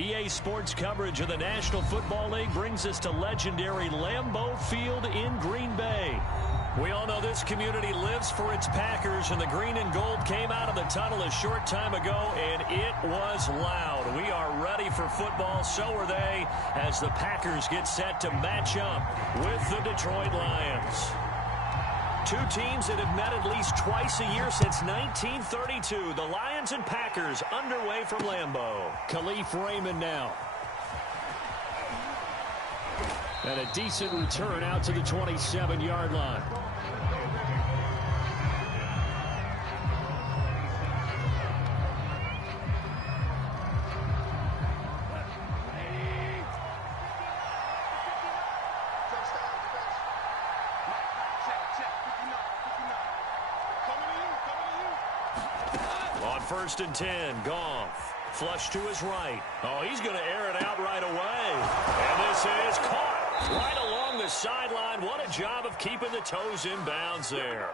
EA Sports coverage of the National Football League brings us to legendary Lambeau Field in Green Bay. We all know this community lives for its Packers, and the green and gold came out of the tunnel a short time ago, and it was loud. We are ready for football, so are they, as the Packers get set to match up with the Detroit Lions. Two teams that have met at least twice a year since 1932. The Lions and Packers underway from Lambeau. Khalif Raymond now. And a decent return out to the 27-yard line. On 1st and 10, Goff. Flush to his right. Oh, he's going to air it out right away. And this is caught right along the sideline. What a job of keeping the toes in bounds there.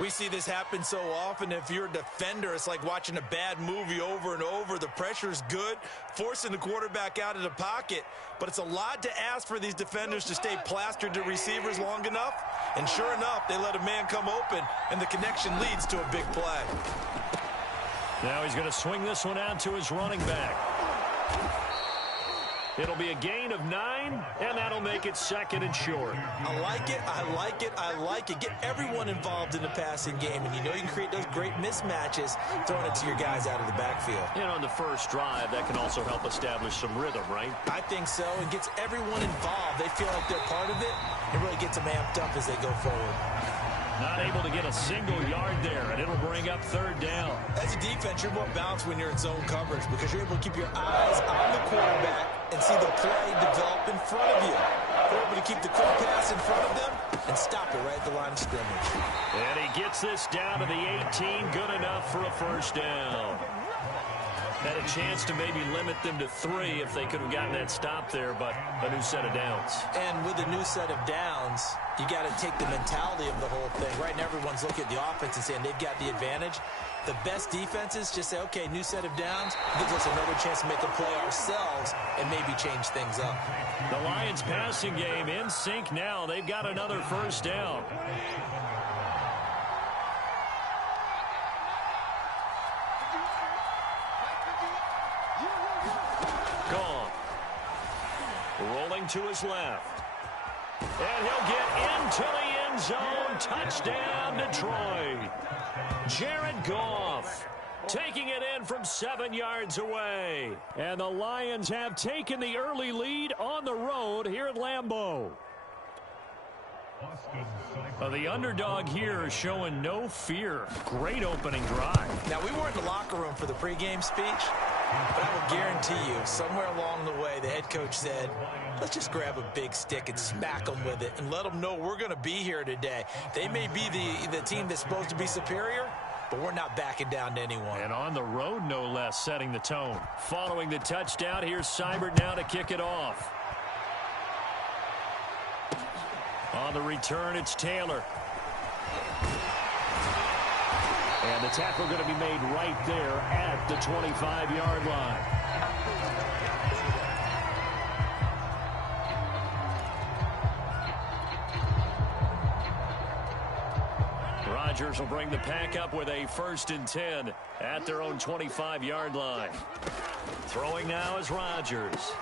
We see this happen so often. If you're a defender, it's like watching a bad movie over and over. The pressure's good, forcing the quarterback out of the pocket. But it's a lot to ask for these defenders to stay plastered to receivers long enough. And sure enough, they let a man come open, and the connection leads to a big play. Now he's going to swing this one out to his running back. It'll be a gain of 9, and that'll make it 2nd and short. I like it, I like it, I like it. Get everyone involved in the passing game, and you know you can create those great mismatches throwing it to your guys out of the backfield. And on the first drive, that can also help establish some rhythm, right? I think so, and gets everyone involved. They feel like they're part of it, and really gets them amped up as they go forward. Not able to get a single yard there, and it'll bring up 3rd down. As a defense, you're more balanced when you're in zone coverage because you're able to keep your eyes on the quarterback and see the play develop in front of you. They're able to keep the quick pass in front of them and stop it right at the line of scrimmage. And he gets this down to the 18, good enough for a 1st down. Had a chance to maybe limit them to 3 if they could have gotten that stop there, but a new set of downs. And with a new set of downs, you got to take the mentality of the whole thing. Right now, everyone's looking at the offense and saying they've got the advantage. The best defenses just say, okay, new set of downs, gives us another chance to make a play ourselves and maybe change things up. The Lions passing game in sync now. They've got another 1st down. Rolling to his left. And he'll get into the end zone. Touchdown, Detroit. Jared Goff taking it in from 7 yards away. And the Lions have taken the early lead on the road here at Lambeau. The underdog here is showing no fear. Great opening drive. Now, we weren't in the locker room for the pregame speech, but I will guarantee you, somewhere along the way, the head coach said, let's just grab a big stick and smack them with it and let them know we're going to be here today. They may be the team that's supposed to be superior, but we're not backing down to anyone. And on the road, no less, setting the tone. Following the touchdown, here's Seibert now to kick it off. On the return, it's Taylor. And the tackle going to be made right there at the 25-yard line. Rodgers will bring the pack up with a 1st and 10 at their own 25-yard line. Throwing now is Rodgers.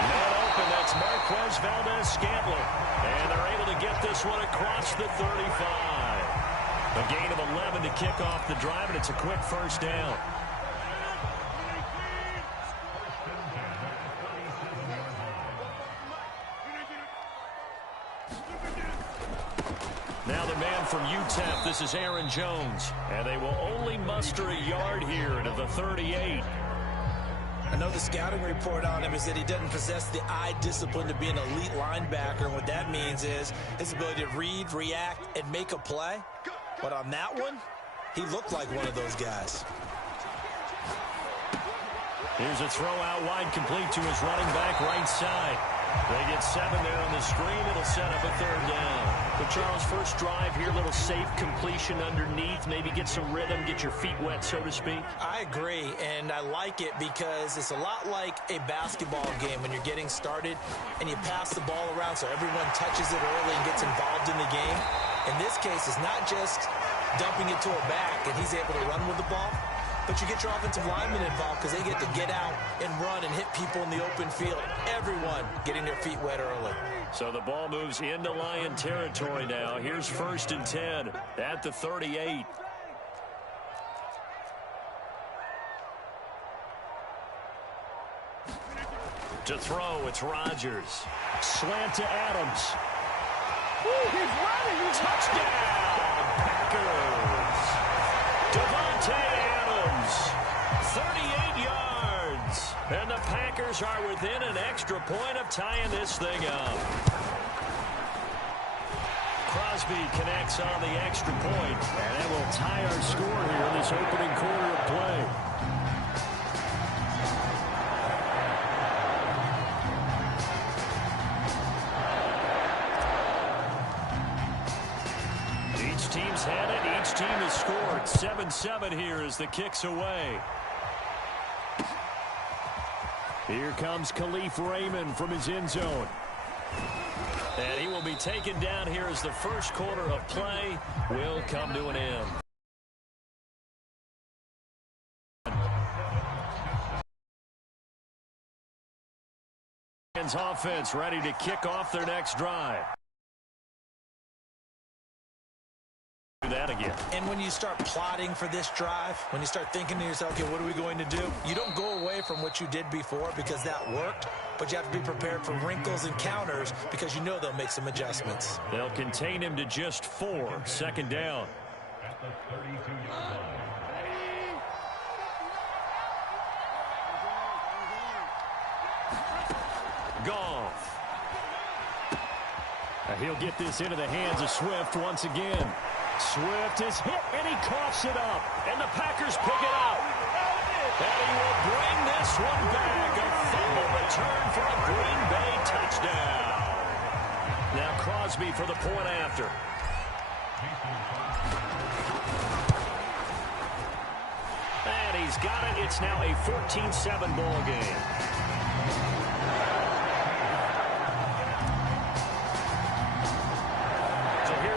Man open, that's Marquez Valdez-Scantling. And they're able to get this one across the 35. A gain of 11 to kick off the drive, and it's a quick 1st down. Now the man from UTEP, this is Aaron Jones. And they will only muster a yard here to the 38. I know the scouting report on him is that he doesn't possess the eye discipline to be an elite linebacker. And what that means is his ability to read, react, and make a play. But on that one, he looked like one of those guys. Here's a throw out wide, complete to his running back right side. They get 7 there on the screen. It'll set up a third down. But Charles, first drive here, little safe completion underneath. Maybe get some rhythm, get your feet wet, so to speak. I agree, and I like it because it's a lot like a basketball game when you're getting started and you pass the ball around so everyone touches it early and gets involved in the game. In this case, it's not just dumping it to a back and he's able to run with the ball, but you get your offensive linemen involved because they get to get out and run and hit people in the open field. Everyone getting their feet wet early. So the ball moves into Lion territory now. Here's 1st and 10 at the 38. To throw, it's Rodgers. Slant to Adams. Ooh, he's running. Touchdown, Packers. Devontae Adams, 38 yards. And the Packers are within an extra point of tying this thing up. Crosby connects on the extra point, and that will tie our score here in this opening quarter of play. Each team's had it. Each team has scored. 7-7 here as the kick's away. Here comes Khalif Raymond from his end zone. And he will be taken down here as the first quarter of play will come to an end. Offense ready to kick off their next drive. That again. And when you start plotting for this drive, when you start thinking to yourself, okay, what are we going to do? You don't go away from what you did before because that worked, but you have to be prepared for wrinkles and counters because you know they'll make some adjustments. They'll contain him to just 4. 2nd down. Goff. He'll get this into the hands of Swift once again. Swift is hit, and he coughs it up. And the Packers pick it up. And he will bring this one back. A fumble return for a Green Bay touchdown. Now Crosby for the point after. And he's got it. It's now a 14-7 ball game.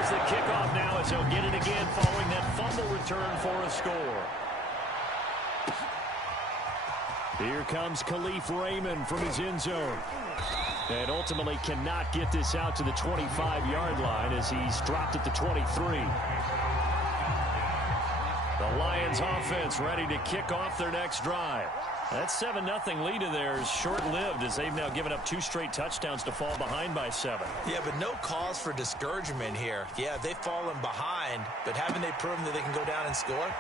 The kickoff now as he'll get it again following that fumble return for a score. Here comes Khalif Raymond from his end zone. And ultimately cannot get this out to the 25-yard line as he's dropped at the 23. The Lions offense ready to kick off their next drive. That 7-0 lead of theirs is short-lived as they've now given up 2 straight touchdowns to fall behind by 7. Yeah, but no cause for discouragement here. Yeah, they've fallen behind, but haven't they proven that they can go down and score?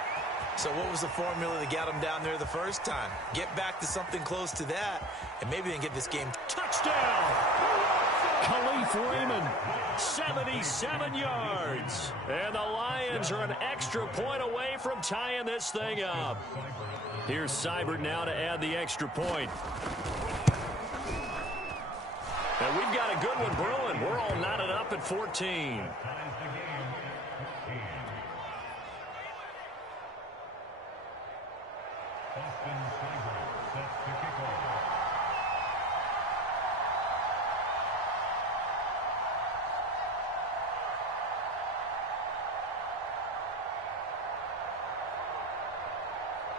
So what was the formula that got them down there the first time? Get back to something close to that, and maybe they can get this game. Touchdown! Khalif Raymond, 77 yards. And the Lions are an extra point away from tying this thing up. Here's Seibert now to add the extra point. And we've got a good one brewing. We're all knotted up at 14.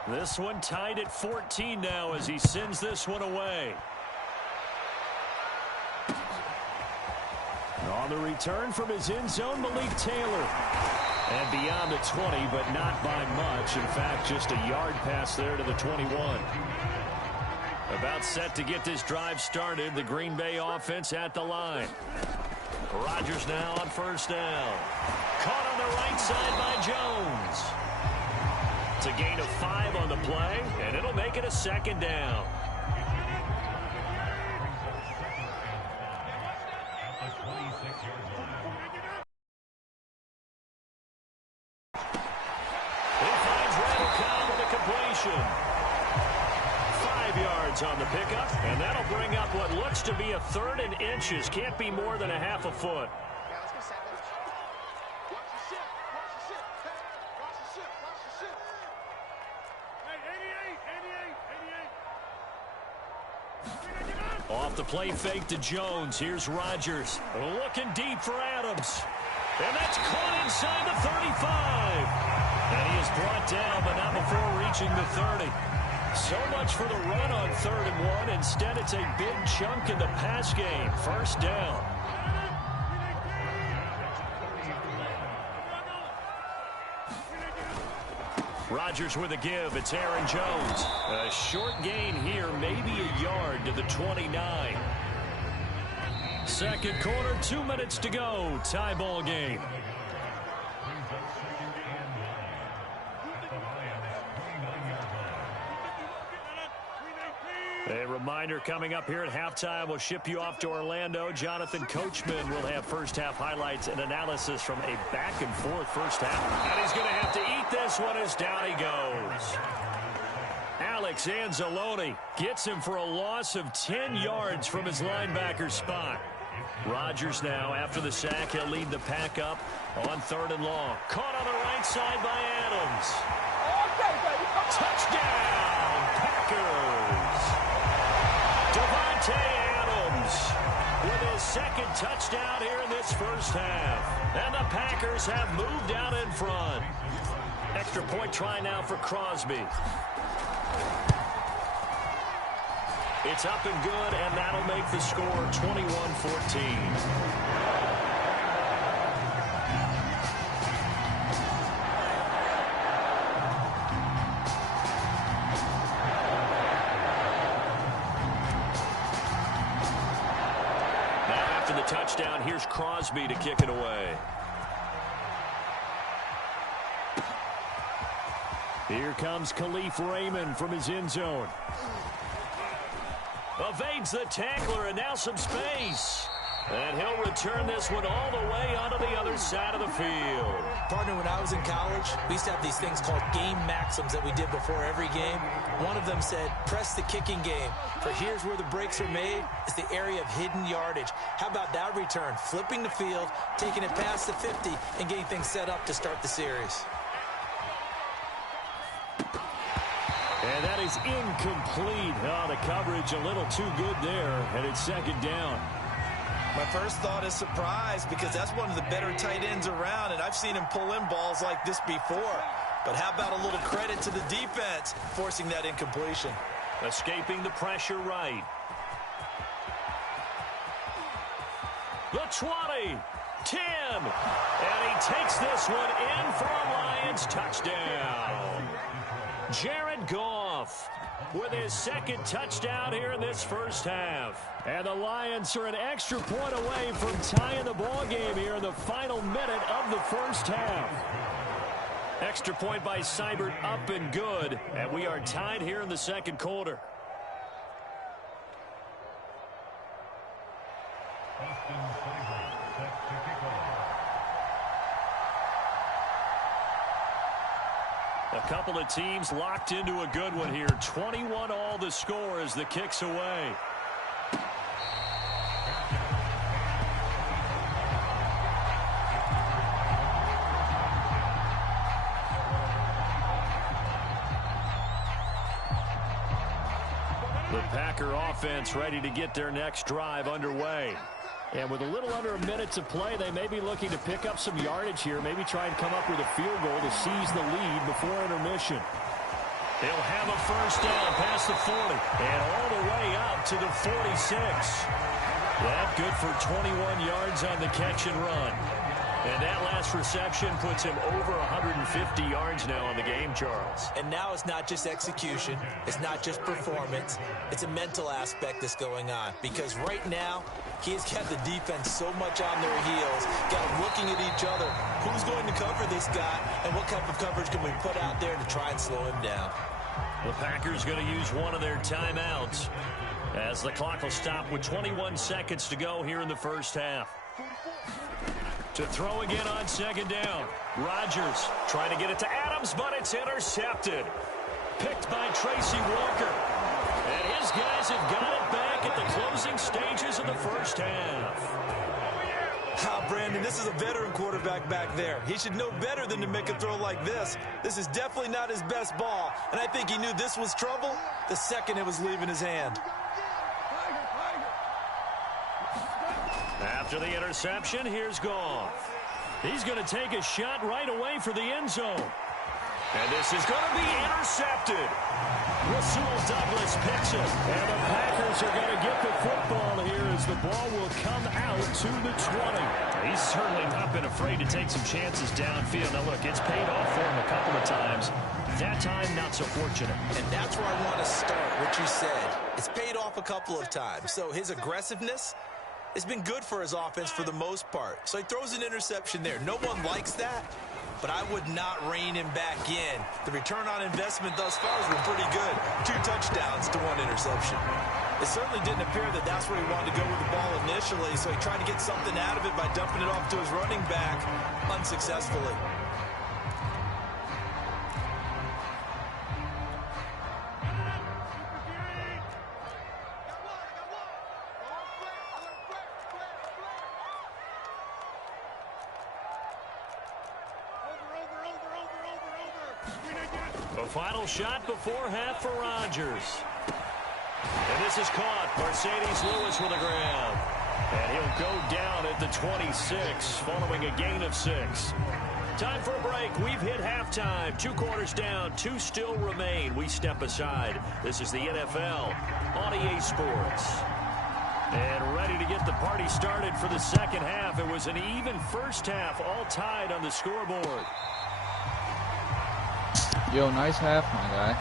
This one tied at 14 now as he sends this one away. On the return from his end zone, Malik Taylor. And beyond the 20, but not by much. In fact, just a yard pass there to the 21. About set to get this drive started. The Green Bay offense at the line. Rodgers now on 1st down. Caught on the right side by Jones. It's a gain of 5 on the play, and it'll make it a 2nd down. He finds Randall Cobb with a completion. 5 yards yards on the pickup, and that'll bring up what looks to be a 3rd and inches. Can't be more than a half a foot. Off the play fake to Jones. Here's Rodgers. Looking deep for Adams. And that's caught inside the 35. And he is brought down, but not before reaching the 30. So much for the run on 3rd and 1. Instead, it's a big chunk in the pass game. 1st down. Rodgers with a give. It's Aaron Jones. A short gain here, maybe a yard to the 29. Second quarter, 2 minutes to go. Tie ball game. A reminder coming up here at halftime. We'll ship you off to Orlando. Jonathan Coachman will have first-half highlights and analysis from a back-and-forth first half. And he's going to have to eat this one as down he goes. Alex Anzalone gets him for a loss of 10 yards from his linebacker spot. Rodgers now, after the sack, he'll lead the pack up on 3rd and long. Caught on the right side by Adams. Touchdown, Packers. Devontae Adams with his 2nd touchdown here in this first half. And the Packers have moved out in front. Extra point try now for Crosby. It's up and good, and that'll make the score 21-14. Touchdown. Here's Crosby to kick it away. Here comes Khalif Raymond from his end zone. Evades the tackler, and now some space. And he'll return this one all the way onto the other side of the field. Partner, when I was in college, we used to have these things called game maxims that we did before every game. One of them said, press the kicking game. For here's where the breaks are made. It's the area of hidden yardage. How about that return? Flipping the field, taking it past the 50, and getting things set up to start the series. And that is incomplete. Oh, the coverage a little too good there, and it's 2nd down. My first thought is surprise, because that's one of the better tight ends around, and I've seen him pull in balls like this before. But how about a little credit to the defense forcing that incompletion? Escaping the pressure right. The 20, 10, and he takes this one in for a Lions touchdown. Jared Goff with his 2nd touchdown here in this first half. And the Lions are an extra point away from tying the ball game here in the final minute of the first half. Extra point by Seibert, up and good. And we are tied here in the 2nd quarter. A couple of teams locked into a good one here. 21 all the score as the kick's away. The Packer offense ready to get their next drive underway. And with a little under a minute to play, they may be looking to pick up some yardage here, maybe try and come up with a field goal to seize the lead before intermission. They'll have a first down past the 40 and all the way out to the 46. That good for 21 yards on the catch and run. And that last reception puts him over 150 yards now on the game, Charles. And now it's not just execution. It's not just performance. It's a mental aspect that's going on. Because right now, he has got the defense so much on their heels, got them looking at each other. Who's going to cover this guy, and what type of coverage can we put out there to try and slow him down? The Packers going to use one of their timeouts as the clock will stop with 21 seconds to go here in the first half. To throw again on 2nd down. Rodgers trying to get it to Adams, but it's intercepted. Picked by Tracy Walker. And his His guys have got it back at the closing stages of the first half. Brandon, this is a veteran quarterback back there. He should know better than to make a throw like this. This is definitely not his best ball, and I think he knew this was trouble the second it was leaving his hand. After the interception, here's Goff. He's going to take a shot right away for the end zone. And this is going to be intercepted. Rasul Douglas picks it. And the Packers are going to get the football here as the ball will come out to the 20. He's certainly not been afraid to take some chances downfield. Now, look, it's paid off for him a couple of times. That time, not so fortunate. And that's where I want to start, what you said. It's paid off a couple of times. So his aggressiveness has been good for his offense for the most part. So he throws an interception there. No one likes that. But I would not rein him back in. The return on investment thus far has been pretty good. 2 touchdowns to 1 interception. It certainly didn't appear that that's where he wanted to go with the ball initially, so he tried to get something out of it by dumping it off to his running back unsuccessfully. A final shot before half for Rodgers. And this is caught. Mercedes Lewis with a grab. And he'll go down at the 26 following a gain of 6. Time for a break. We've hit halftime. 2 quarters down. 2 still remain. We step aside. This is the NFL on EA Sports. And ready to get the party started for the second half. It was an even first half, all tied on the scoreboard. Yo, nice half, my guy.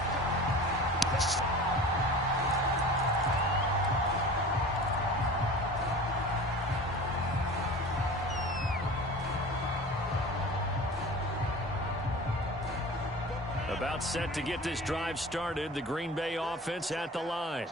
About set to get this drive started. The Green Bay offense at the line.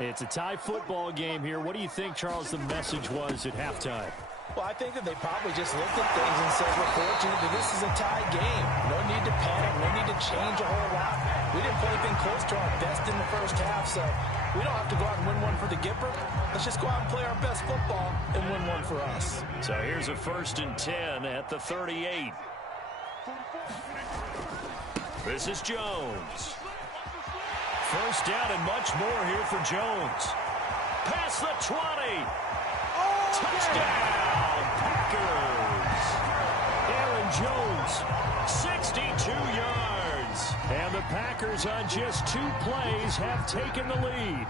It's a tie football game here. What do you think, Charles, the message was at halftime? Well, I think that they probably just looked at things and said, we're fortunate that this is a tie game. No need to panic. No need to change a whole lot. We didn't play anything close to our best in the first half, so we don't have to go out and win one for the Gipper. Let's just go out and play our best football and win one for us. So here's a 1st and 10 at the 38. This is Jones. First down and much more here for Jones. Past the 20. Touchdown, Packers. Aaron Jones, 62 yards. And the Packers on just 2 plays have taken the lead.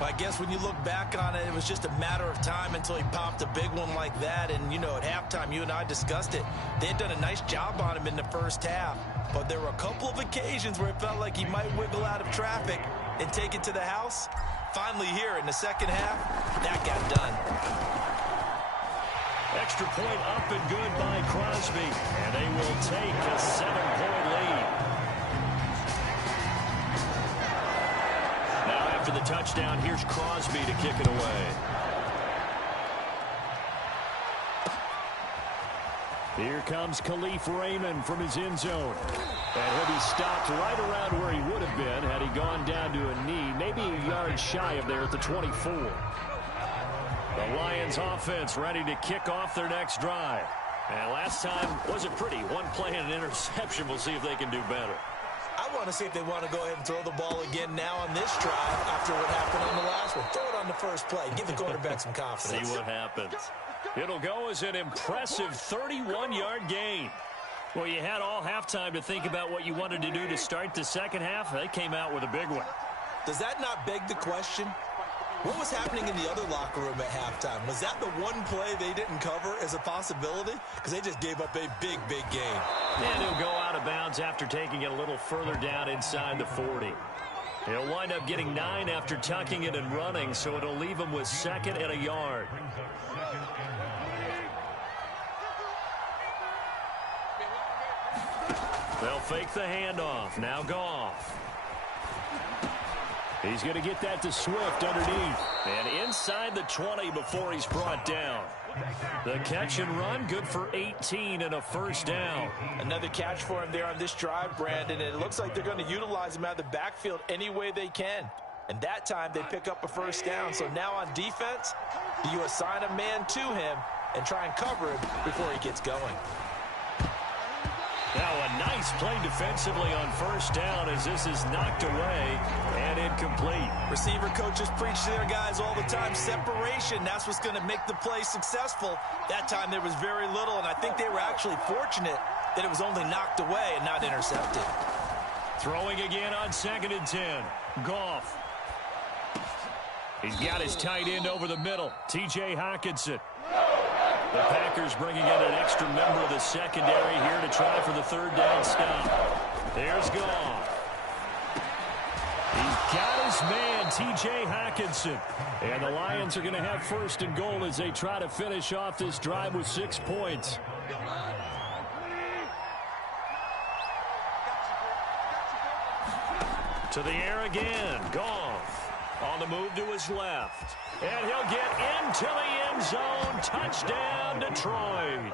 I guess when you look back on it, it was just a matter of time until he popped a big one like that. And, you know, at halftime, you and I discussed it. They had done a nice job on him in the first half. But there were a couple of occasions where it felt like he might wiggle out of traffic and take it to the house. Finally here in the second half, that got done. Extra point up and good by Crosby. And they will take a 7-point lead. Now after the touchdown, here's Crosby to kick it away. Here comes Khalif Raymond from his end zone. And he'll be stopped right around where he would have been had he gone down to a knee, maybe a yard shy of there at the 24. The Lions offense ready to kick off their next drive. And last time wasn't pretty. 1 play and an interception. We'll see if they can do better. I want to see if they want to go ahead and throw the ball again now on this drive after what happened on the last one. Throw it on the first play. Give the quarterback some confidence. See what happens. It'll go as an impressive 31-yard gain. Well, you had all halftime to think about what you wanted to do to start the second half. They came out with a big one. Does that not beg the question? What was happening in the other locker room at halftime? Was that the one play they didn't cover as a possibility? Because they just gave up a big, big gain. And he'll go out of bounds after taking it a little further down inside the 40. He'll wind up getting 9 after tucking it and running, so it'll leave him with 2nd and a yard. They'll fake the handoff. Now Goff. He's going to get that to Swift underneath. And inside the 20 before he's brought down. The catch and run, good for 18 and a first down. Another catch for him there on this drive, Brandon. And it looks like they're going to utilize him out of the backfield any way they can. And that time they pick up a first down. So now on defense, do you assign a man to him and try and cover him before he gets going? Now a nice play defensively on first down as this is knocked away and incomplete. Receiver coaches preach to their guys all the time. Separation, that's what's going to make the play successful. That time there was very little, and I think they were actually fortunate that it was only knocked away and not intercepted. Throwing again on 2nd and 10. Goff. He's got his tight end over the middle, T.J. Hockenson. The Packers bringing in an extra member of the secondary here to try for the 3rd down stop. There's Goff. He's got his man, T.J. Hockenson. And the Lions are going to have 1st and goal as they try to finish off this drive with 6 points. To the air again. Goff on the move to his left. And he'll get into the end zone. Touchdown, Detroit.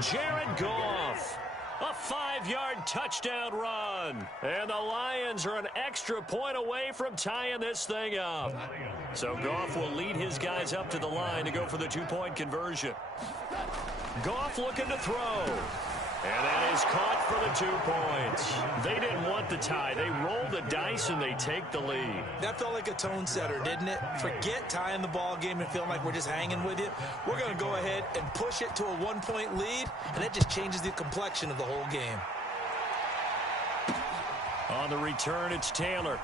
Jared Goff. A 5-yard touchdown run. And the Lions are an extra point away from tying this thing up. So Goff will lead his guys up to the line to go for the 2-point conversion. Goff looking to throw. And that is caught for the 2 points. They didn't want the tie. They roll the dice and they take the lead. That felt like a tone setter, didn't it? Forget tying the ball game and feeling like we're just hanging with you. We're going to go ahead and push it to a 1-point lead, and that just changes the complexion of the whole game. On the return, it's Taylor.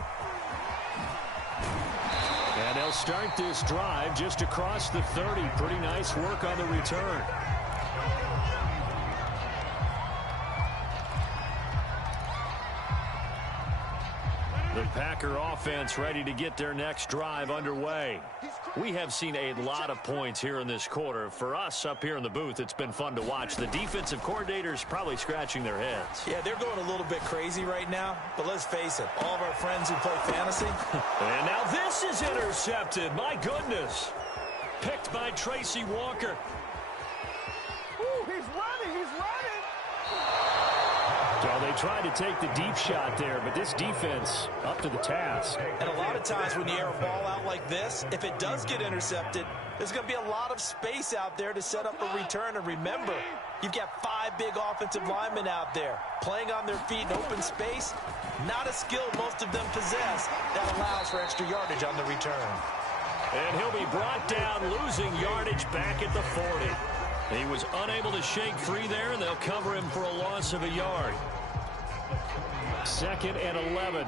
And they'll start this drive just across the 30. Pretty nice work on the return. The Packer offense ready to get their next drive underway. We have seen a lot of points here in this quarter. For us up here in the booth, it's been fun to watch. The defensive coordinators probably scratching their heads. Yeah, they're going a little bit crazy right now. But let's face it, all of our friends who play fantasy. And now this is intercepted. My goodness. Picked by Tracy Walker. Ooh, he's running. He's running. So they tried to take the deep shot there, but this defense up to the task. And a lot of times when you air a ball out like this, if it does get intercepted, there's going to be a lot of space out there to set up a return. And remember, you've got 5 big offensive linemen out there playing on their feet in open space. Not a skill most of them possess that allows for extra yardage on the return. And he'll be brought down, losing yardage back at the 40. He was unable to shake free there, and they'll cover him for a loss of a yard. 2nd and 11.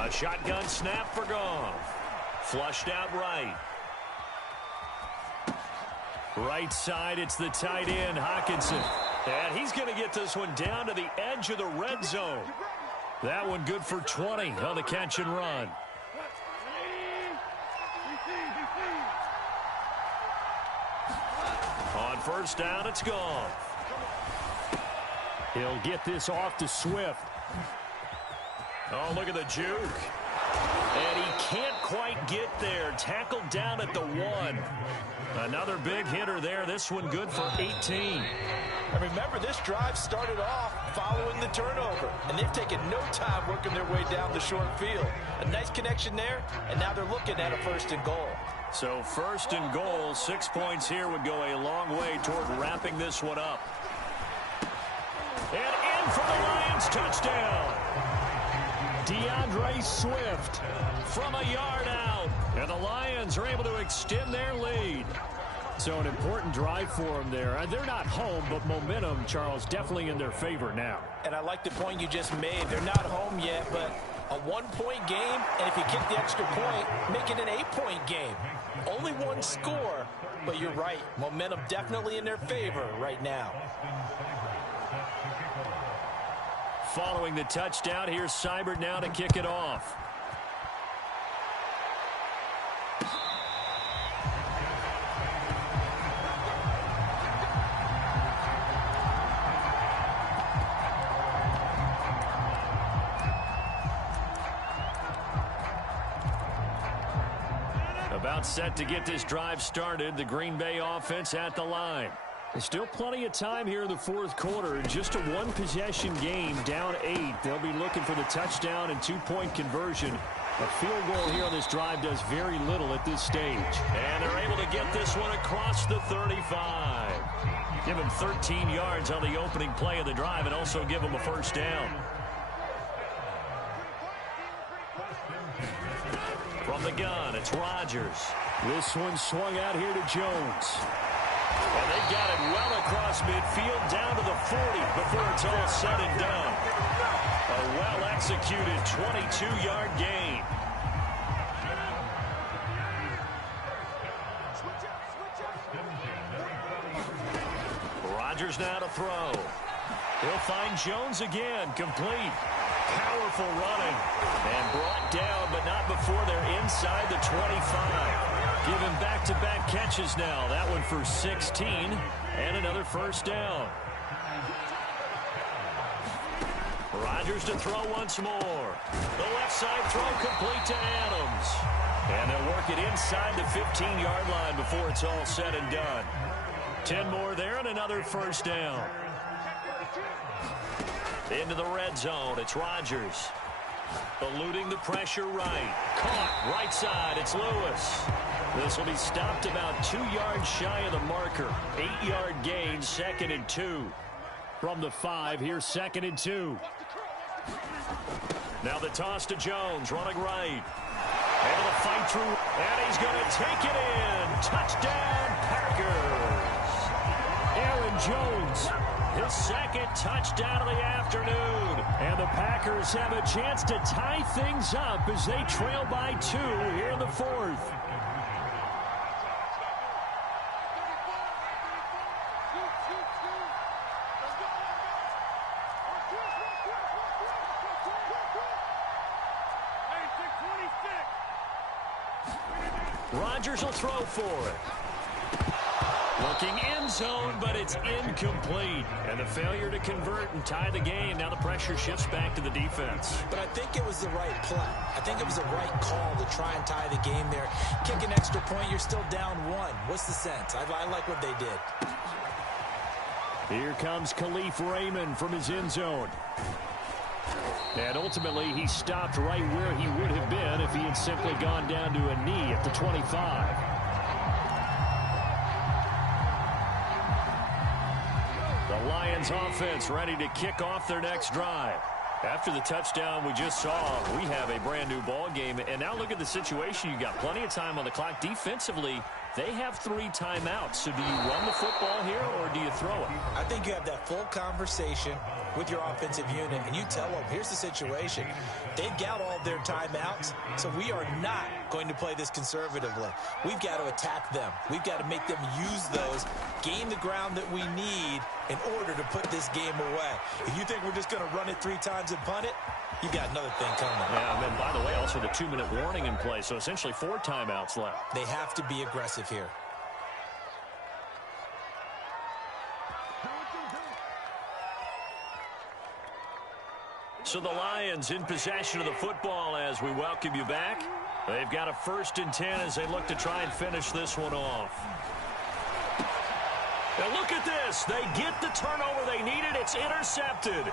A shotgun snap for Goff. Flushed out right. Right side, it's the tight end, Hockenson. And he's going to get this one down to the edge of the red zone. That one good for 20 on the catch and run. On first down, it's Goff. He'll get this off to Swift. Oh, look at the juke. And he can't quite get there. Tackled down at the 1. Another big hitter there. This one good for 18. And remember, this drive started off following the turnover. And they've taken no time working their way down the short field. A nice connection there, and now they're looking at a 1st and goal. So 1st and goal, 6 points here would go a long way toward wrapping this one up. And in for the Lions, touchdown. DeAndre Swift from a yard out. And the Lions are able to extend their lead. So an important drive for them there. They're not home, but momentum, Charles, definitely in their favor now. And I like the point you just made. They're not home yet, but a 1-point game, and if you kick the extra point, make it an 8-point game. Only 1 score, but you're right. Momentum definitely in their favor right now. Following the touchdown, here's Seibert now to kick it off. About set to get this drive started. The Green Bay offense at the line. There's still plenty of time here in the fourth quarter. Just a one-possession game, down 8. They'll be looking for the touchdown and two-point conversion. A field goal here on this drive does very little at this stage. And they're able to get this one across the 35. Give him 13 yards on the opening play of the drive and also give him a first down. From the gun, it's Rodgers. This one swung out here to Jones. And they got it well across midfield down to the 40 before it's all said and done. A well-executed 22-yard gain. Rodgers now to throw. He'll find Jones again, complete. Powerful running. And brought down, but not before they're inside the 25. Give him back-to-back catches now. That one for 16 and another first down. Rodgers to throw once more. The left side throw complete to Adams. And they'll work it inside the 15-yard line before it's all said and done. 10 more there and another first down. Into the red zone. It's Rodgers. Eluding the pressure right. Caught right side. It's Lewis. This will be stopped about 2 yards shy of the marker. 8-yard gain, 2nd and 2. From the 5, here's 2nd and 2. Now the toss to Jones, running right. Able to fight through, and he's going to take it in. Touchdown, Packers. Aaron Jones, his 2nd touchdown of the afternoon. And the Packers have a chance to tie things up as they trail by 2 here in the 4th. Rodgers will throw for it. Looking end zone, but it's incomplete. And the failure to convert and tie the game. Now the pressure shifts back to the defense. But I think it was the right play. I think it was the right call to try and tie the game there. Kick an extra point, you're still down 1. What's the sense? I like what they did. Here comes Khalif Raymond from his end zone. And ultimately, he stopped right where he would have been if he had simply gone down to a knee at the 25. The Lions offense ready to kick off their next drive. After the touchdown we just saw, we have a brand new ball game. And now look at the situation. You got plenty of time on the clock. Defensively, they have 3 timeouts. So do you run the football here or do you throw it? I think you have that full conversation with your offensive unit, and you tell them, here's the situation. They've got all their timeouts, so we are not going to play this conservatively. We've got to attack them. We've got to make them use those, gain the ground that we need in order to put this game away. If you think we're just going to run it 3 times and punt it, you've got another thing coming. Yeah, and then, by the way, also the 2-minute warning in play, so essentially 4 timeouts left. They have to be aggressive here. So the Lions in possession of the football as we welcome you back. They've got a 1st and 10 as they look to try and finish this one off. Now look at this. They get the turnover they needed. It's intercepted.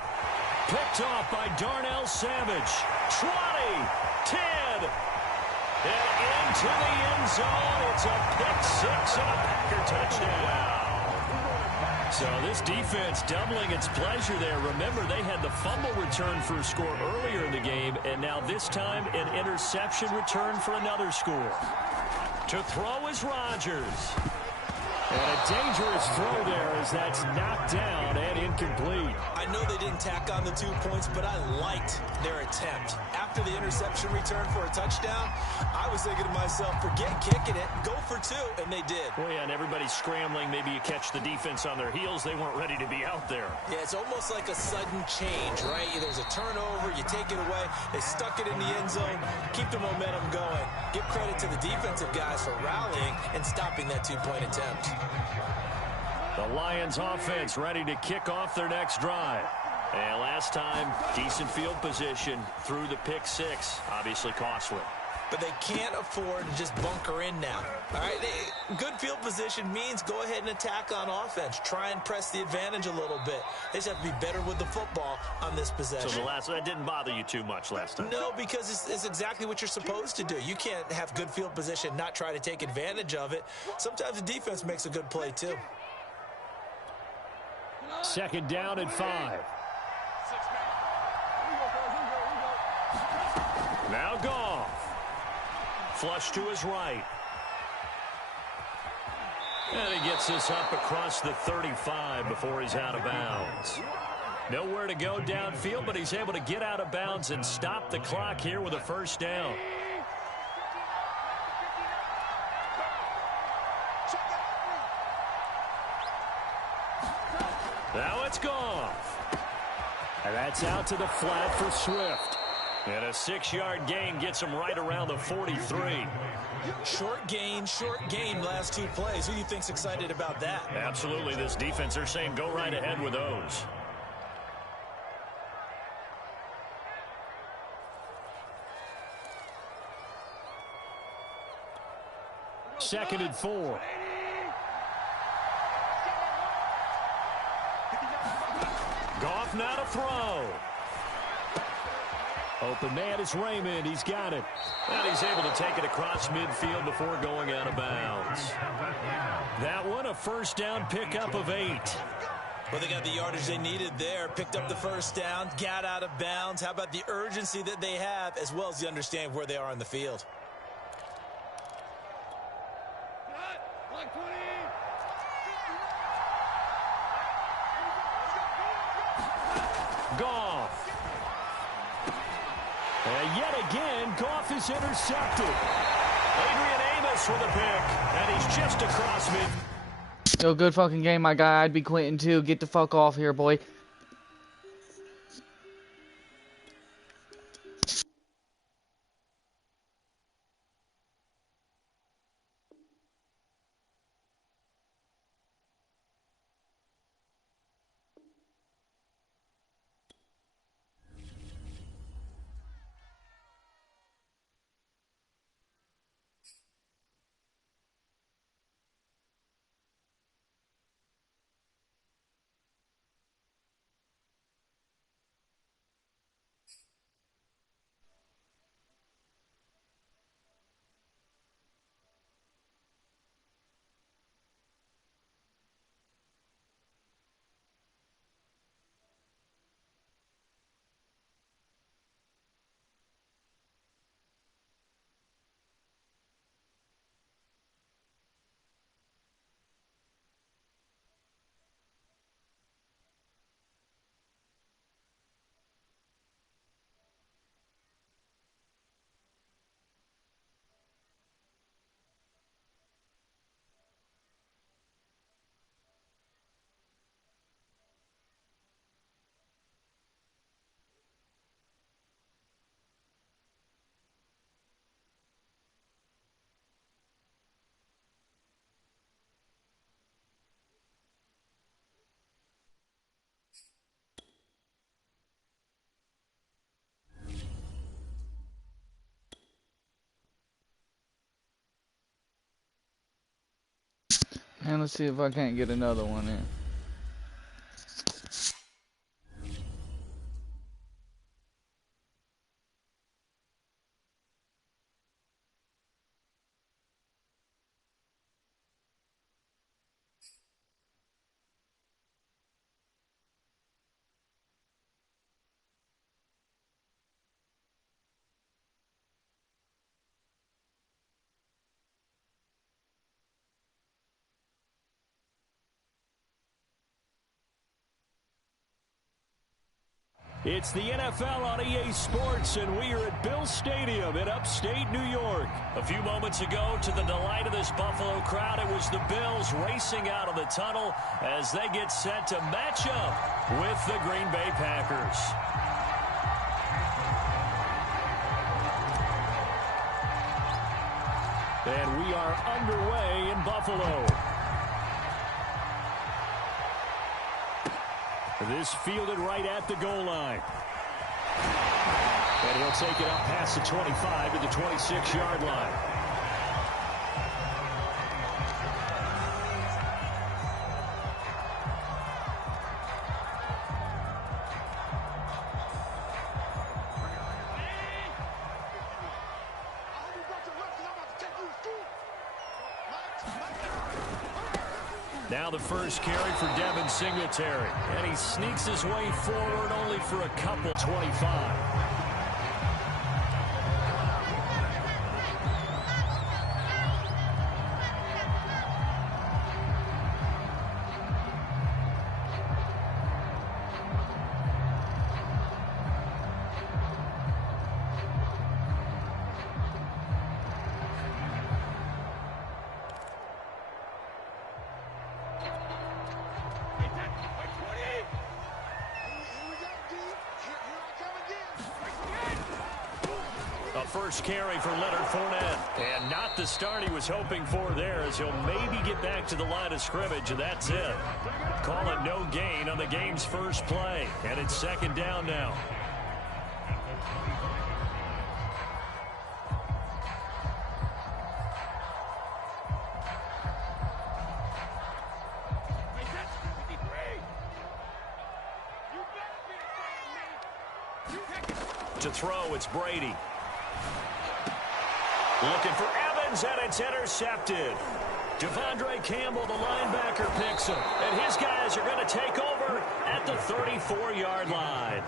Picked off by Darnell Savage. 20, 10, and into the end zone. It's a pick 6 and a Packer touchdown. So this defense doubling its pleasure there. Remember, they had the fumble return for a score earlier in the game, and now this time an interception return for another score. To throw is Rodgers. And a dangerous throw there as that's knocked down and incomplete. I know they didn't tack on the 2 points, but I liked their attempt. After the interception return for a touchdown, I was thinking to myself, forget kicking it, go for 2, and they did. Well, yeah, and everybody's scrambling. Maybe you catch the defense on their heels. They weren't ready to be out there. Yeah, it's almost like a sudden change, right? There's a turnover, you take it away, they stuck it in the end zone, keep the momentum going. Give credit to the defensive guys for rallying and stopping that 2-point attempt. The Lions offense ready to kick off their next drive. And last time, decent field position through the pick 6. Obviously costly. but they can't afford to just bunker in now. All right, good field position means go ahead and attack on offense. Try and press the advantage a little bit. They just have to be better with the football on this possession. So that didn't bother you too much last time? No, because it's exactly what you're supposed to do. You can't have good field position, not try to take advantage of it. Sometimes the defense makes a good play, too. Second down and 5. Now Goff. Flush to his right. And he gets this up across the 35 before he's out of bounds. Nowhere to go downfield, but he's able to get out of bounds and stop the clock here with a first down. Now it's Goff. And that's out to the flat for Swift. And a 6-yard gain gets him right around the 43. Short gain last 2 plays. Who do you think's excited about that? Absolutely. This defense, they're saying go right ahead with those. Second and 4. Goff now to throw. Open man is Raymond. He's got it. And he's able to take it across midfield before going out of bounds. That one, a first down pickup of 8. Well, they got the yardage they needed there. Picked up the first down, got out of bounds. How about the urgency that they have, as well as the understanding where they are on the field? Goff. And yet again, Goff is intercepted. Adrian Amos with a pick, and he's just across mid. Yo, good fucking game, my guy. I'd be quitting too. Get the fuck off here, boy. And let's see if I can't get another one in. It's the NFL on EA Sports, and we are at Bill Stadium in upstate New York. A few moments ago, to the delight of this Buffalo crowd, it was the Bills racing out of the tunnel as they get set to match up with the Green Bay Packers. And we are underway in Buffalo. This fielded right at the goal line. And he'll take it up past the 25 to the 26-yard line. Now the first carry for Devin Singletary. And he sneaks his way forward only for a couple. 25. First carry for Leonard Fournette. And not the start he was hoping for there, as he'll maybe get back to the line of scrimmage, and that's it. Call it no gain on the game's first play. And it's second down now. To throw, it's Brady. Looking for Evans, and it's intercepted. Devondre Campbell, the linebacker, picks him. And his guys are going to take over at the 34-yard line.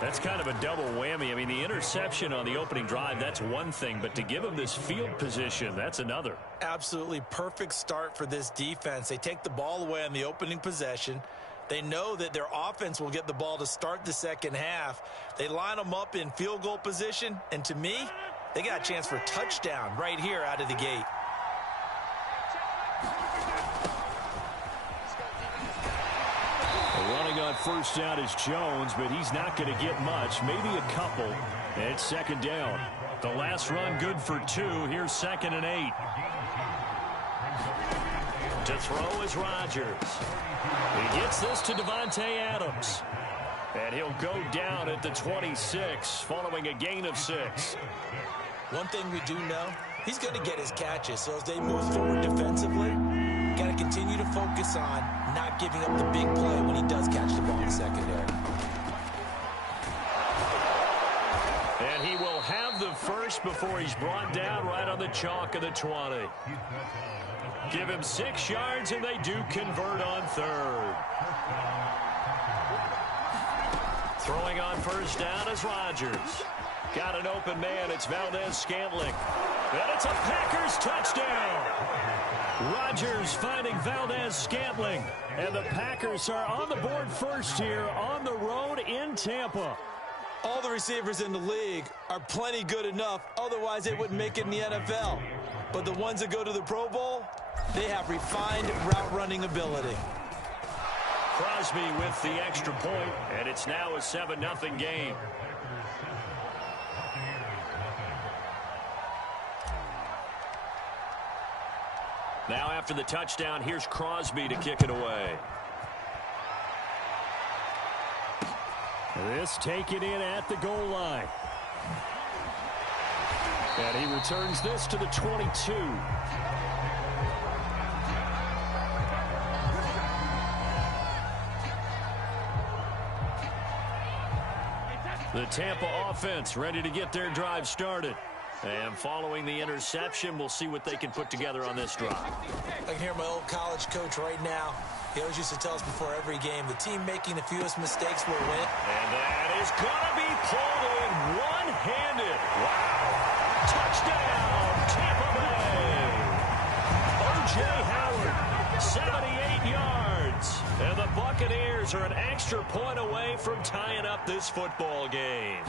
That's kind of a double whammy. I mean, the interception on the opening drive, that's one thing. But to give him this field position, that's another. Absolutely perfect start for this defense. They take the ball away on the opening possession. They know that their offense will get the ball to start the second half. They line them up in field goal position. And to me, they got a chance for a touchdown right here out of the gate. Running on first down is Jones, but he's not going to get much, maybe a couple. And it's second down. The last run good for 2. Here's 2nd and 8. To throw is Rodgers. He gets this to Devontae Adams. And he'll go down at the 26 following a gain of 6. One thing we do know, he's going to get his catches. So as they move forward defensively, got to continue to focus on not giving up the big play when he does catch the ball in the secondary. And he will have the first before he's brought down right on the chalk of the 20. Give him 6 yards, and they do convert on 3rd. Throwing on first down is Rodgers. Got an open man. It's Valdez-Scantling. And it's a Packers touchdown. Rodgers finding Valdez-Scantling. And the Packers are on the board first here on the road in Tampa. All the receivers in the league are plenty good enough. Otherwise, they wouldn't make it in the NFL. But the ones that go to the Pro Bowl, they have refined route running ability. Crosby with the extra point, and it's now a 7-0 game. Now after the touchdown, here's Crosby to kick it away. This taken in at the goal line. And he returns this to the 22. The Tampa offense ready to get their drive started. And following the interception, we'll see what they can put together on this drive. I can hear my old college coach right now. He always used to tell us before every game, the team making the fewest mistakes will win. And that is going to be pulled in one-handed. Wow. Touchdown, Tampa Bay. O.J. Howard, 78 yards. And the Buccaneers are an extra point away from tying up this football game.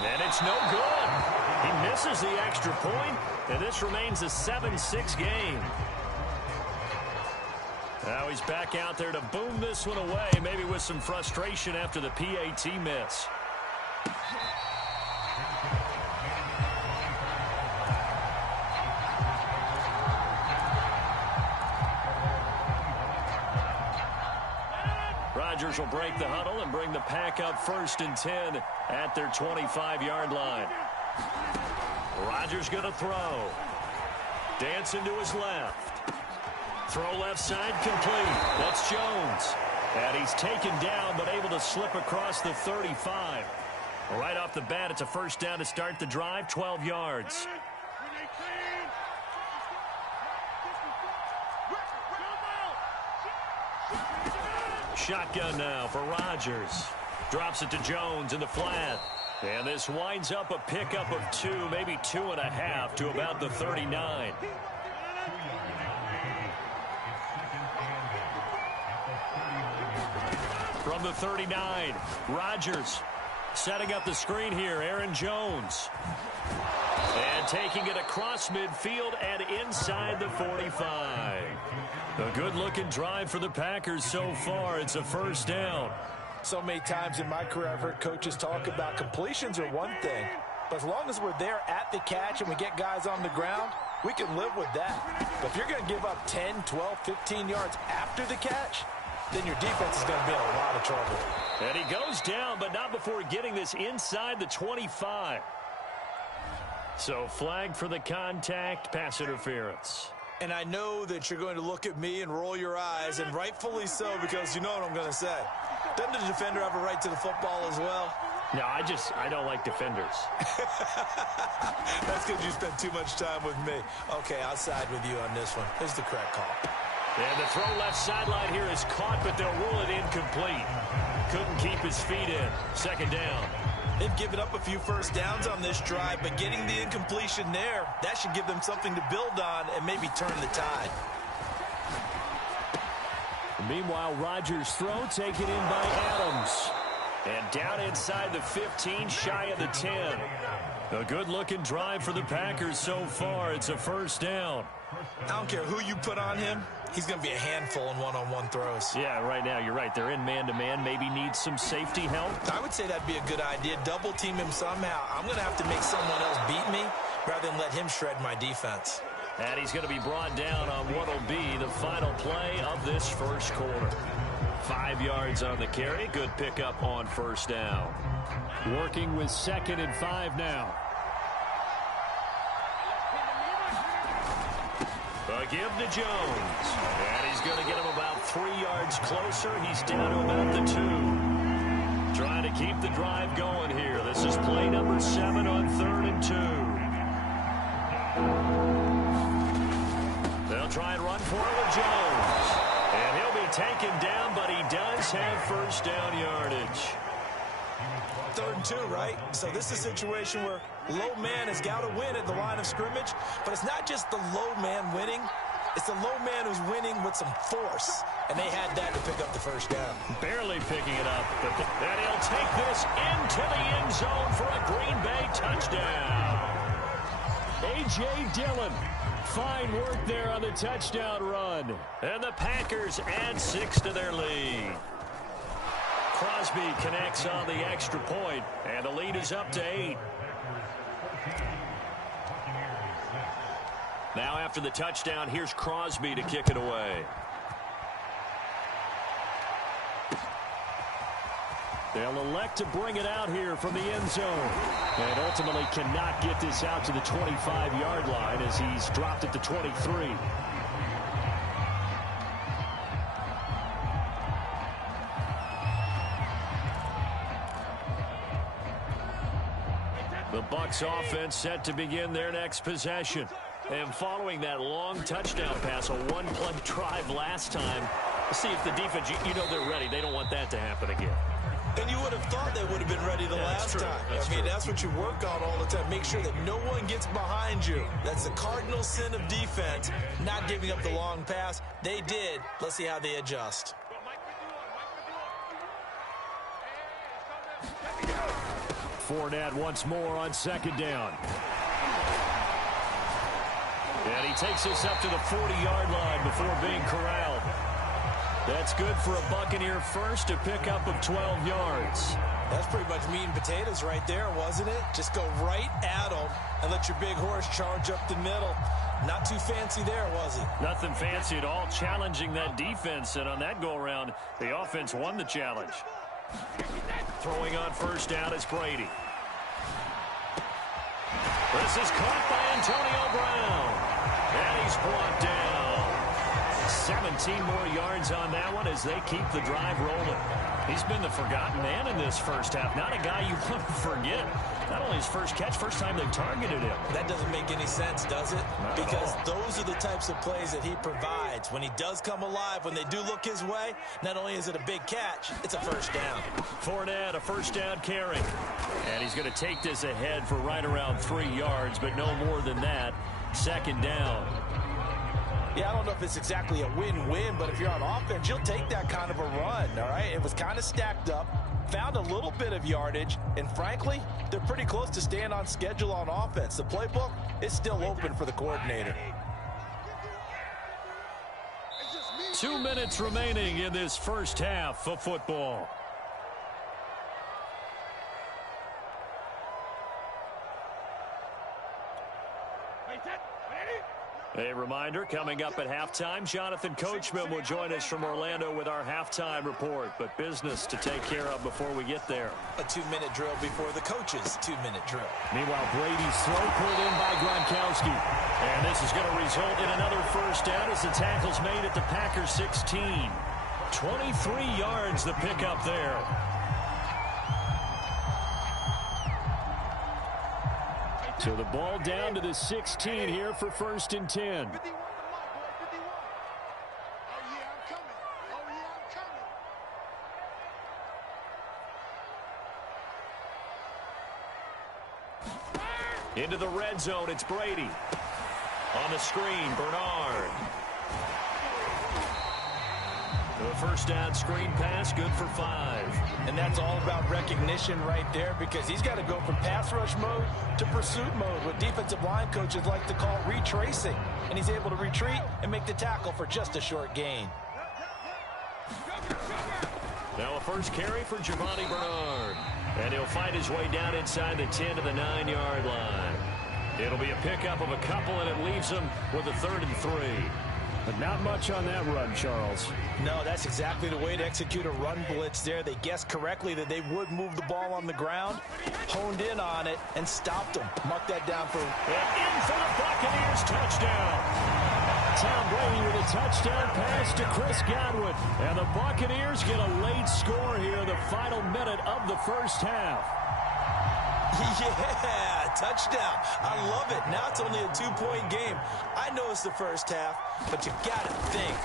And it's no good. He misses the extra point, and this remains a 7-6 game. Now he's back out there to boom this one away, maybe with some frustration after the PAT miss. Rodgers will break the huddle and bring the pack up 1st and 10 at their 25-yard line. Rodgers going to throw. Dancing to his left. Throw left side complete. That's Jones. And he's taken down but able to slip across the 35. Right off the bat, it's a 1st down to start the drive, 12 yards. Shotgun now for Rodgers. Drops it to Jones in the flat. And this winds up a pickup of 2, maybe 2.5 to about the 39. From the 39, Rodgers setting up the screen here, Aaron Jones. And taking it across midfield and inside the 45. A good-looking drive for the Packers so far. It's a 1st down. So many times in my career I've heard coaches talk about completions are one thing, but as long as we're there at the catch and we get guys on the ground, we can live with that. But if you're going to give up 10, 12, 15 yards after the catch, then your defense is going to be in a lot of trouble. And he goes down, but not before getting this inside the 25. So flag for the contact, pass interference. And I know that you're going to look at me and roll your eyes, and rightfully so, because you know what I'm going to say. Doesn't the defender have a right to the football as well? No, I don't like defenders. That's because you spent too much time with me. Okay, I'll side with you on this one. Here's the correct call. And the throw left sideline here is caught, but they'll rule it incomplete. Couldn't keep his feet in. 2nd down. They've given up a few 1st downs on this drive, but getting the incompletion there, that should give them something to build on and maybe turn the tide. Meanwhile, Rodgers' throw taken in by Adams. And down inside the 15, shy of the 10. A good-looking drive for the Packers so far. It's a 1st down. I don't care who you put on him. He's going to be a handful in one-on-one throws. Yeah, right now, you're right. They're in man-to-man. Maybe need some safety help. I would say that'd be a good idea. Double-team him somehow. I'm going to have to make someone else beat me rather than let him shred my defense. And he's going to be brought down on what will be the final play of this 1st quarter. 5 yards on the carry. Good pickup on 1st down. Working with 2nd and 5 now. A give to Jones. And he's going to get him about 3 yards closer. He's down to about the 2. Trying to keep the drive going here. This is play number 7 on 3rd and 2. They'll try and run for it with Jones. And he'll be taken down, but he does have 1st down yardage. 3rd and 2, right? So this is a situation where low man has got to win at the line of scrimmage, but it's not just the low man winning. It's the low man who's winning with some force, and they had that to pick up the 1st down. Barely picking it up, but and he'll take this into the end zone for a Green Bay touchdown. A.J. Dillon, fine work there on the touchdown run, and the Packers add 6 to their lead. Crosby connects on the extra point, and the lead is up to 8. Now after the touchdown, here's Crosby to kick it away. They'll elect to bring it out here from the end zone. And ultimately cannot get this out to the 25-yard line as he's dropped at the 23. The Bucs offense set to begin their next possession. And following that long touchdown pass, a one-play drive last time, see if the defense, you know they're ready. They don't want that to happen again. And you would have thought they would have been ready the last time. I mean, that's what you work on all the time. Make sure that no one gets behind you. That's the cardinal sin of defense, not giving up the long pass. They did. Let's see how they adjust. Fournette once more on 2nd down. And he takes us up to the 40-yard line before being corralled. That's good for a Buccaneer first, a pickup of 12 yards. That's pretty much meat and potatoes right there, wasn't it? Just go right at them and let your big horse charge up the middle. Not too fancy there, was he? Nothing fancy at all, challenging that defense, and on that go-around, the offense won the challenge. Throwing on first down is Brady. This is caught by Antonio Brown, and he's brought down. 17 more yards on that one as they keep the drive rolling. He's been the forgotten man in this first half. Not a guy you want to forget. Not only his first catch, first time they've targeted him. That doesn't make any sense, does it? Because those are the types of plays that he provides. When he does come alive, when they do look his way, not only is it a big catch, it's a first down. Fournette, a first down carry. And he's going to take this ahead for right around 3 yards, but no more than that. Second down. Yeah, I don't know if it's exactly a win-win, but if you're on offense, you'll take that kind of a run, all right? It was kind of stacked up, found a little bit of yardage, and frankly, they're pretty close to staying on schedule on offense. The playbook is still open for the coordinator. 2 minutes remaining in this first half of football. A reminder, coming up at halftime, Jonathan Coachman will join us from Orlando with our halftime report, but business to take care of before we get there. A 2-minute drill before the coach's 2-minute drill. Meanwhile, Brady's throw pulled in by Gronkowski. And this is going to result in another first down as the tackle's made at the Packers 16. 23 yards the pickup there. So the ball down to the 16 here for 1st and 10. Into the red zone, it's Brady. On the screen, Bernard. The first down screen pass, good for 5. And that's all about recognition right there, because he's got to go from pass rush mode to pursuit mode, what defensive line coaches like to call retracing. And he's able to retreat and make the tackle for just a short gain. Now a first carry for Giovanni Bernard. And he'll fight his way down inside the 10 to the 9-yard line. It'll be a pickup of a couple, and it leaves him with a 3rd and 3. But not much on that run, Charles. No, that's exactly the way to execute a run blitz there. They guessed correctly that they would move the ball on the ground, honed in on it, and stopped them. Mark that down for... And in for the Buccaneers, touchdown. Tom Brady with a touchdown pass to Chris Godwin. And the Buccaneers get a late score here, the final minute of the first half. Yeah, touchdown. I love it. Now it's only a 2-point game. I know it's the first half, but you got to think.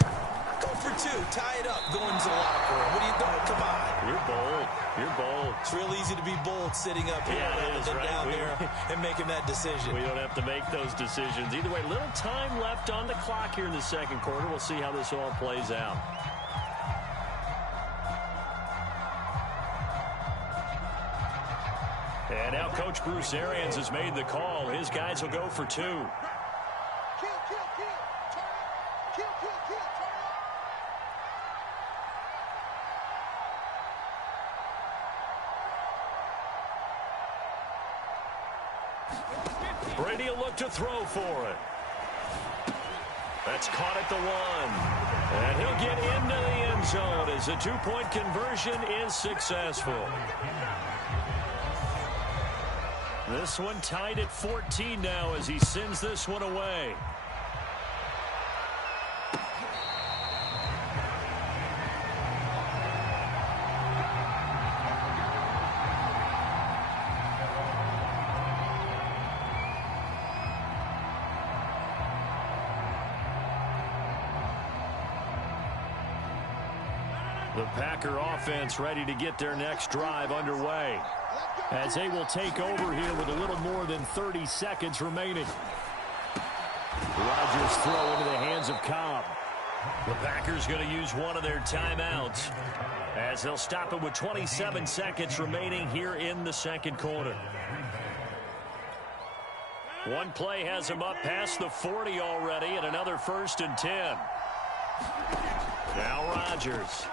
Go for 2. Tie it up. Go into the locker room. What are you doing? Come on. You're bold. You're bold. It's real easy to be bold sitting up here rather than down there and making that decision. We don't have to make those decisions. Either way, little time left on the clock here in the second quarter. We'll see how this all plays out. And now Coach Bruce Arians has made the call. His guys will go for 2. Brady will look to throw for it. That's caught at the 1. And he'll get into the end zone as the 2-point conversion is successful. This one tied at 14 now as he sends this one away. The Packer offense ready to get their next drive underway, as they will take over here with a little more than 30 seconds remaining. Rodgers throw into the hands of Cobb. The Packers going to use one of their timeouts as they'll stop it with 27 seconds remaining here in the second quarter. One play has him up past the 40 already, and another 1st and 10. Now Rodgers.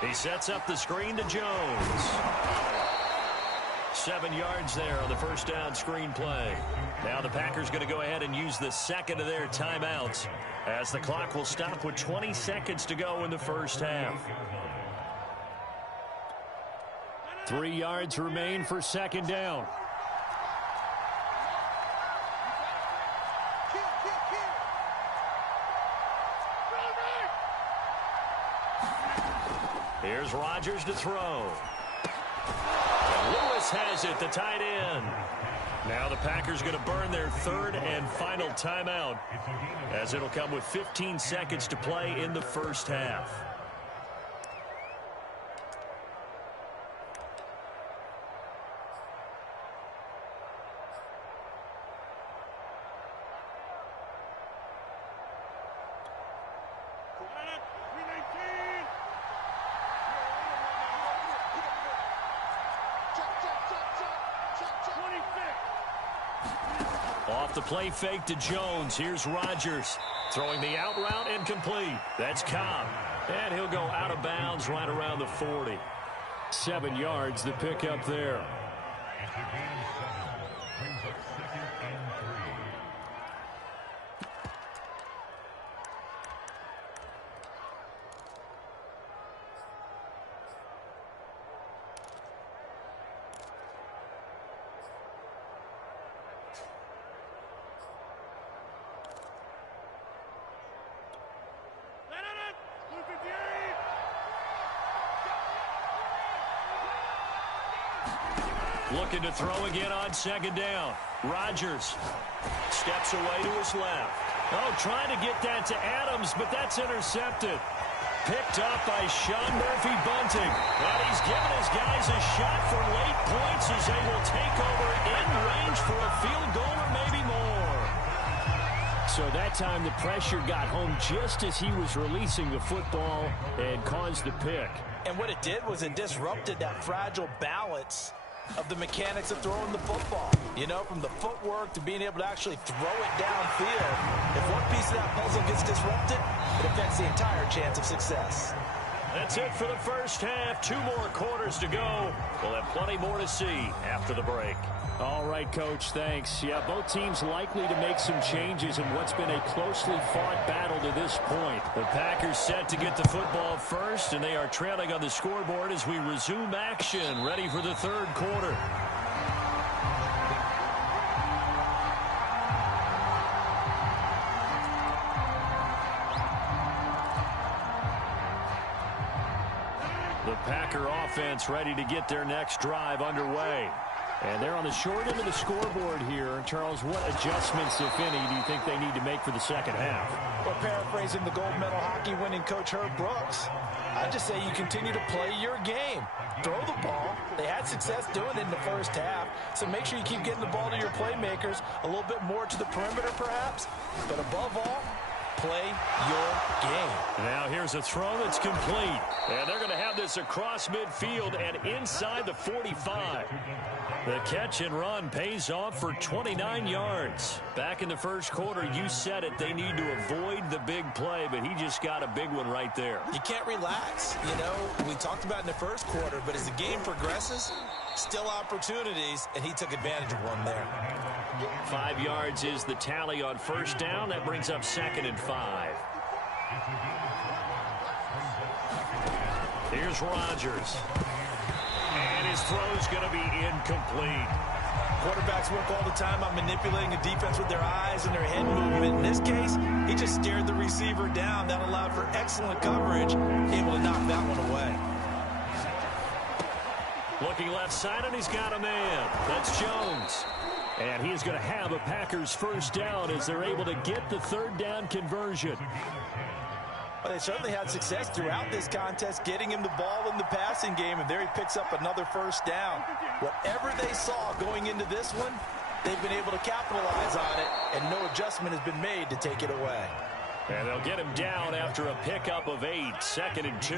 He sets up the screen to Jones. 7 yards there on the first down screen play. Now the Packers going to go ahead and use the second of their timeouts as the clock will stop with 20 seconds to go in the first half. 3 yards remain for second down. Here's Rodgers to throw. And Lewis has it, the tight end. Now the Packers going to burn their third and final timeout as it'll come with 15 seconds to play in the first half. Off the play fake to Jones. Here's Rodgers throwing the out route incomplete. That's Cobb. And he'll go out of bounds right around the 40. 7 yards the pickup there. Looking to throw again on second down. Rodgers steps away to his left. Oh, trying to get that to Adams, but that's intercepted. Picked up by Sean Murphy-Bunting. And he's given his guys a shot for late points as they will take over in range for a field goal or maybe more. So that time the pressure got home just as he was releasing the football and caused the pick. And what it did was it disrupted that fragile balance of the mechanics of throwing the football. You know, from the footwork to being able to actually throw it downfield. If one piece of that puzzle gets disrupted, it affects the entire chance of success. That's it for the first half. 2 more quarters to go. We'll have plenty more to see after the break. All right, Coach, thanks. Yeah, both teams likely to make some changes in what's been a closely fought battle to this point. The Packers set to get the football first, and they are trailing on the scoreboard as we resume action, ready for the third quarter. The Packer offense ready to get their next drive underway. And they're on the short end of the scoreboard here. Charles, what adjustments, if any, do you think they need to make for the second half? Well, paraphrasing the gold medal hockey winning coach Herb Brooks, I just say you continue to play your game. Throw the ball. They had success doing it in the first half, so make sure you keep getting the ball to your playmakers, a little bit more to the perimeter perhaps, but above all, play your game. Now here's a throw that's complete. And they're going to have this across midfield and inside the 45. The catch and run pays off for 29 yards. Back in the first quarter, you said it, they need to avoid the big play, but he just got a big one right there. You can't relax. You know, we talked about in the first quarter, but as the game progresses, still opportunities, and he took advantage of one there. 5 yards is the tally on first down. That brings up 2nd and 5. Here's Rodgers. And his throw's going to be incomplete. Quarterbacks work all the time on manipulating a defense with their eyes and their head movement. In this case, he just stared the receiver down. That allowed for excellent coverage, able to knock that one away. Looking left side, and he's got a man. That's Jones. And he is going to have a Packers first down as they're able to get the third down conversion. Well, they certainly had success throughout this contest, getting him the ball in the passing game, and there he picks up another first down. Whatever they saw going into this one, they've been able to capitalize on it, and no adjustment has been made to take it away. And they'll get him down after a pickup of 8, 2nd and 2.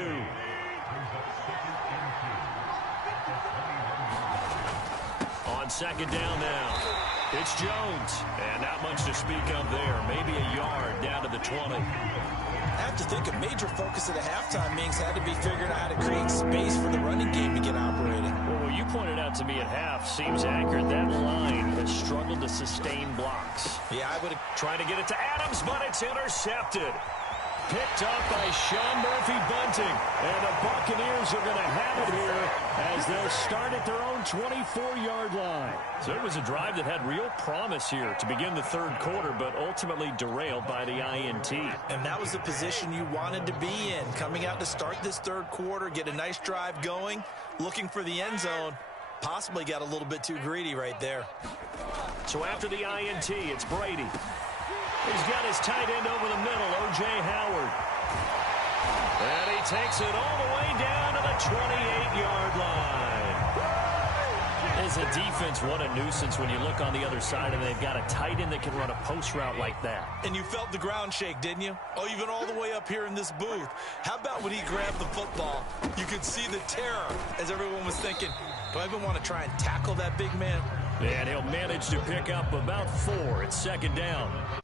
On second down now, it's Jones. And not much to speak of there. Maybe a yard down to the 20. I have to think a major focus of the halftime meetings had to be figuring out how to create space for the running game to get operating. Well, what you pointed out to me at half seems accurate. That line has struggled to sustain blocks. Yeah, I would have tried to get it to Adams, but it's intercepted. Picked up by Sean Murphy Bunting. And the Buccaneers are going to have it here as they'll start at their own 24-yard line. So it was a drive that had real promise here to begin the third quarter, but ultimately derailed by the INT. And that was the position you wanted to be in. Coming out to start this third quarter, get a nice drive going, looking for the end zone. Possibly got a little bit too greedy right there. So after the INT, it's Brady. He's got his tight end over the middle, O.J. Howard. And he takes it all the way down to the 28-yard line. As a defense, what a nuisance when you look on the other side and they've got a tight end that can run a post route like that. And you felt the ground shake, didn't you? Oh, even all the way up here in this booth. How about when he grabbed the football? You could see the terror as everyone was thinking, do I even want to try and tackle that big man? And he'll manage to pick up about 4. It's second down.